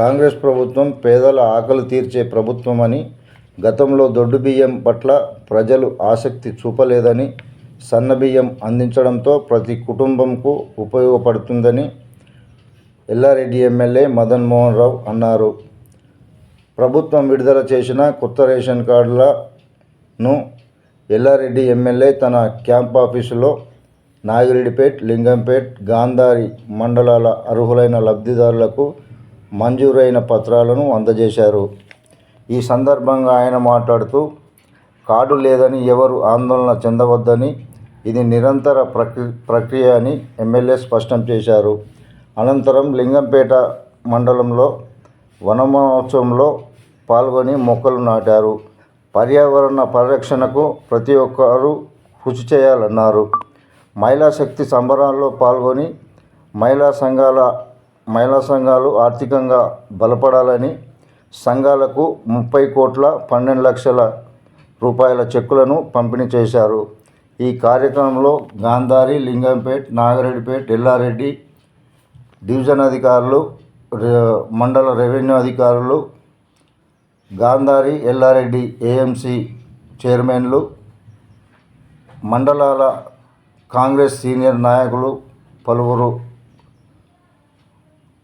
కాంగ్రెస్ ప్రభుత్వం పేదల ఆకలి తీర్చే ప్రభుత్వమని గతంలో దొడ్డు బియ్యం పట్ల ప్రజలు ఆసక్తి చూపలేదని సన్నబియ్యం అందించడంతో ప్రతి కుటుంబంకు ఉపయోగపడుతుందని ఎల్లారెడ్డి ఎమ్మెల్యే మదన్ మోహన్ రావు అన్నారు. ప్రభుత్వం విడుదల చేసిన కొత్త రేషన్ కార్డులను ఎల్లారెడ్డి ఎమ్మెల్యే తన క్యాంప్ ఆఫీసులో నాగిరెడ్డిపేట్ లింగంపేట్ గాంధారి మండలాల అర్హులైన లబ్ధిదారులకు మంజూరైన పత్రాలను అందజేశారు. ఈ సందర్భంగా ఆయన మాట్లాడుతూ కార్డు లేదని ఎవరు ఆందోళన చెందవద్దని ఇది నిరంతర ప్రక్రి ప్రక్రియ అని ఎమ్మెల్యే స్పష్టం చేశారు. అనంతరం లింగంపేట మండలంలో వనమహోత్సవంలో పాల్గొని మొక్కలు నాటారు. పర్యావరణ పరిరక్షణకు ప్రతి ఒక్కరూ కృషి చేయాలన్నారు. మహిళా శక్తి సంబరాల్లో పాల్గొని మహిళా సంఘాల మహిళా సంఘాలు ఆర్థికంగా బలపడాలని సంఘాలకు ముప్పై కోట్ల పన్నెండు లక్షల రూపాయల చెక్కులను పంపిణీ చేశారు. ఈ కార్యక్రమంలో గాంధారి లింగంపేట్ నాగరెడ్డిపేట్ ఎల్లారెడ్డి డివిజన్ అధికారులు మండల రెవెన్యూ అధికారులు గాంధారి ఎల్లారెడ్డి ఏఎంసీ చైర్మన్లు మండలాల కాంగ్రెస్ సీనియర్ నాయకులు పలువురు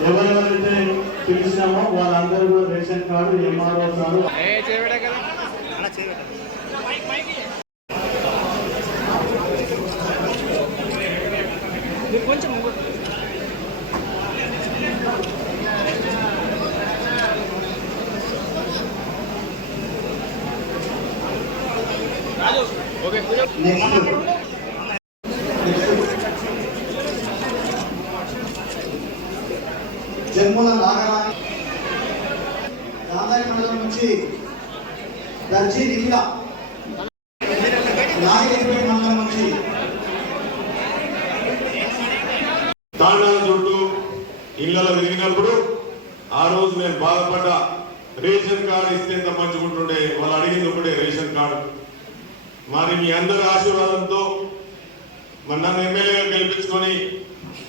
ఎవరెవరైతే పిలిచినామో వాళ్ళందరూ కూడా రేషన్ కార్డు ఎంఆర్ఓ సార్ అలా చేయబెట్టాలి. జన్ముల నాగరాణి. గాంధారి మండలం నుంచి దర్జీ నిఖిల. నాగేశ్వరి మండలం నుంచి. తాండాల చుట్టూ ఇళ్ళలో తిరిగినప్పుడు ఆ రోజు నేను బాధపడ్డా రేషన్ కార్డు ఇస్తే ఎంత మంచుకుంటుండే వాళ్ళు అడిగింది ఒకటే రేషన్ కార్డు. మరి మీ అందరి ఆశీర్వాదంతో మరి నన్ను ఎమ్మెల్యేగా గెలిపించుకొని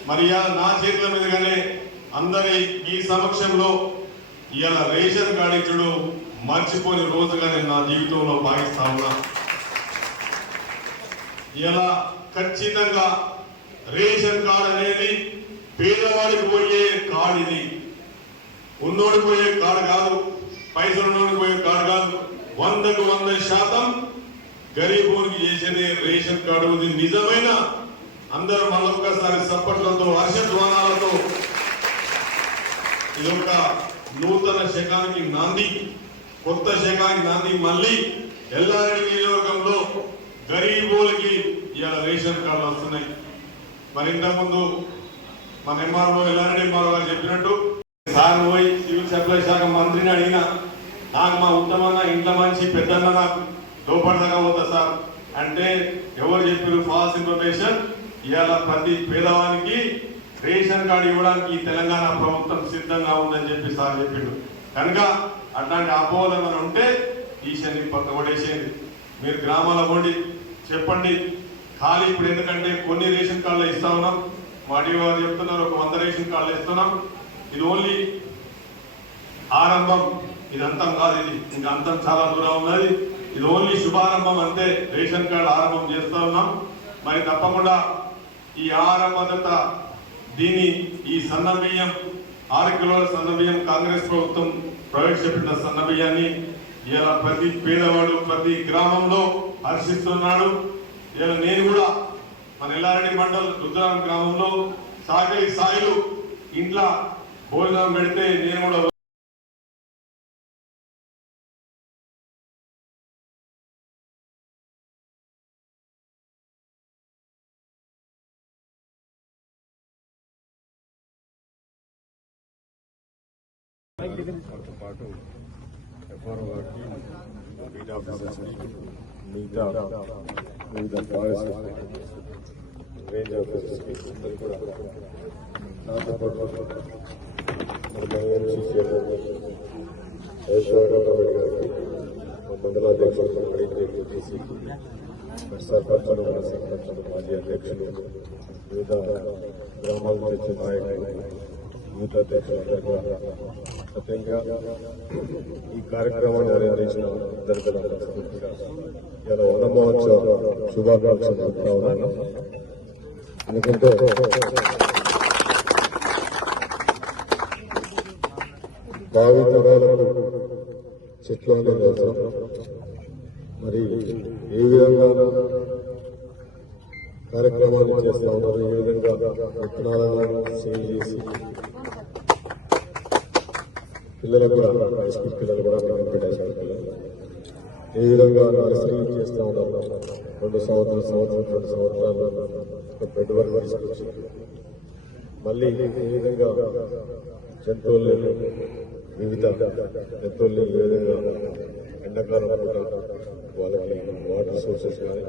మరి నా చేతుల మీదుగానే అందరి ఈ సమక్షంలో ఇవాళ రేషన్ కార్డు ఇచ్చుడు మర్చిపోని రోజుగా నేను నా జీవితంలో భావిస్తా ఉన్నా. ఇలా ఖచ్చితంగా రేషన్ కార్డు అనేది పేదవాడికి పోయే కార్డు ఇది. ఉన్నోడికి పోయే కార్డు కాదు పైసలు ఉన్నోడికి పోయే కార్డు కాదు. వందకు వంద శాతం గరీబోనికి చేసేది రేషన్ కార్డు ఇది నిజమైన అందరూ మళ్ళొక్కసారి సప్పట్లతో హర్ష ద్వారాలతో ఒక నూతన శకానికి నాంది కొత్త శకానికి నాంది. మళ్ళీ ఎల్లారెడ్డి నియోజకవర్గంలో గరీబోలకి ఇవాళ రేషన్ కార్డులు వస్తున్నాయి. మరి ఇంతకుముందు మన ఎంఆర్ఓ ఎల్లారెడ్డి ఎంఆర్ఓ గారు చెప్పినట్టు సార్ పోయి సివిల్ సప్లై శాఖ మంత్రిని అడిగిన నాకు మా ఉత్తమన్న ఇంట్లో మంచి పెద్దన్న నాకు లోపడదాకా పోతా సార్. అంటే ఎవరు చెప్పారు ఫాల్స్ ఇన్ఫర్మేషన్ ఇవాళ ప్రతి పేదవానికి రేషన్ కార్డు ఇవ్వడానికి ఈ తెలంగాణ ప్రభుత్వం సిద్ధంగా ఉందని చెప్పి సార్ చెప్పిండు. కనుక అట్లాంటి అపోహలు ఏమైనా ఉంటే ఈశాన్ని పక్క కొట్టేసేయండి మీరు గ్రామాల పోండి. చెప్పండి. ఖాళీ ఇప్పుడు ఎందుకంటే కొన్ని రేషన్ కార్డులు ఇస్తా ఉన్నాం. వాటి వారు చెప్తున్నారు ఒక వంద రేషన్ కార్డులు ఇస్తున్నాం. ఇది ఓన్లీ ఆరంభం. ఇది అంతం కాదు ఇది. ఇంకా అంతం చాలా దూరం ఉన్నది. ఇది ఓన్లీ శుభారంభం అంతే. రేషన్ కార్డు ఆరంభం చేస్తా ఉన్నాం. మరి తప్పకుండా ఈ ఆహార దీన్ని ఈ సన్న బియ్యం ఆరు కిలోల సన్న బియ్యం కాంగ్రెస్ ప్రభుత్వం ప్రవేశపెట్టిన సన్న బియ్యాన్ని ఇలా ప్రతి పేదవాడు ప్రతి గ్రామంలో హర్షిస్తున్నాడు. ఇలా నేను కూడా మన ఎల్లారెడ్డి మండల్ రుద్రాం గ్రామంలో సాగలి సాయిలు ఇంట్లో భోజనం పెడితే నేను కూడా వాటితో పాటు ఎఫ్ఆర్ఓ గారికి బీట్ ఆఫీసర్స్కి మిగతా వివిధ ఫారెస్ట్ రేంజ్ ఆఫీసర్స్కి అందరూ కూడా నాతో పాటు మన బైఎంసీ చైర్మన్ యశ్వరరావు కమిటీ గారికి మా మండలాధ్యక్షుడు అడిగి చేసి సర్పంచులు మన సర్పంచులు మాజీ అధ్యక్షులు వివిధ గ్రామాల నుంచి నాయకులు యూత్ అధ్యక్షులు కూడా ముఖ్యంగా ఈ కార్యక్రమాన్ని నిర్వహించిన అందరికీ ఇలా వన మహోత్సవ శుభాకాంక్షలు చెప్తా ఉన్నాను. ఎందుకంటే భావి తరాలకు చెట్లు అనేది అవసరం. మరి ఏ విధంగా కార్యక్రమాలు చేస్తా ఉన్నారు? ఏ విధంగా విత్తనాలను సేవ్ చేసి పిల్లలు కూడా హై స్కూల్ పిల్లలు కూడా వెంకటేశ్వర పిల్లలు ఏ విధంగా నర్సరీలు చేస్తూ ఉన్నారు రెండు సంవత్సరాలు సంవత్సరం రెండు సంవత్సరాలు ఒక పెట్టుబడి తీసుకొచ్చి మళ్ళీ ఏ విధంగా జంతువులు వివిధ జంతువులు ఏ విధంగా ఎండాకాలం వాళ్ళకి వాటర్ సోర్సెస్ కానీ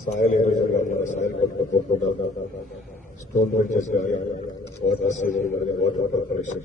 సాయిల్ ఎరోజన్ కానీ సాయిల్ పట్టుకోకుండా స్టోన్ బెంచెస్ కానీ వాటర్ సేవింగ్ కానీ వాటర్ కలెక్షన్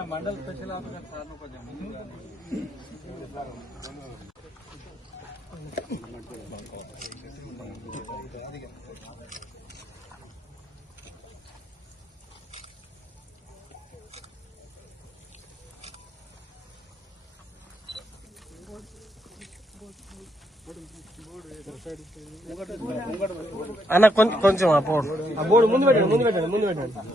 మన మండల స్పెషల్ ఆఫీసర్ సార్ కొంచెం అన్న కొంచెం కొంచెం ఆ బోర్డు. ఆ బోర్డు ముందు పెట్టండి ముందు పెట్టండి ముందు పెట్టండి.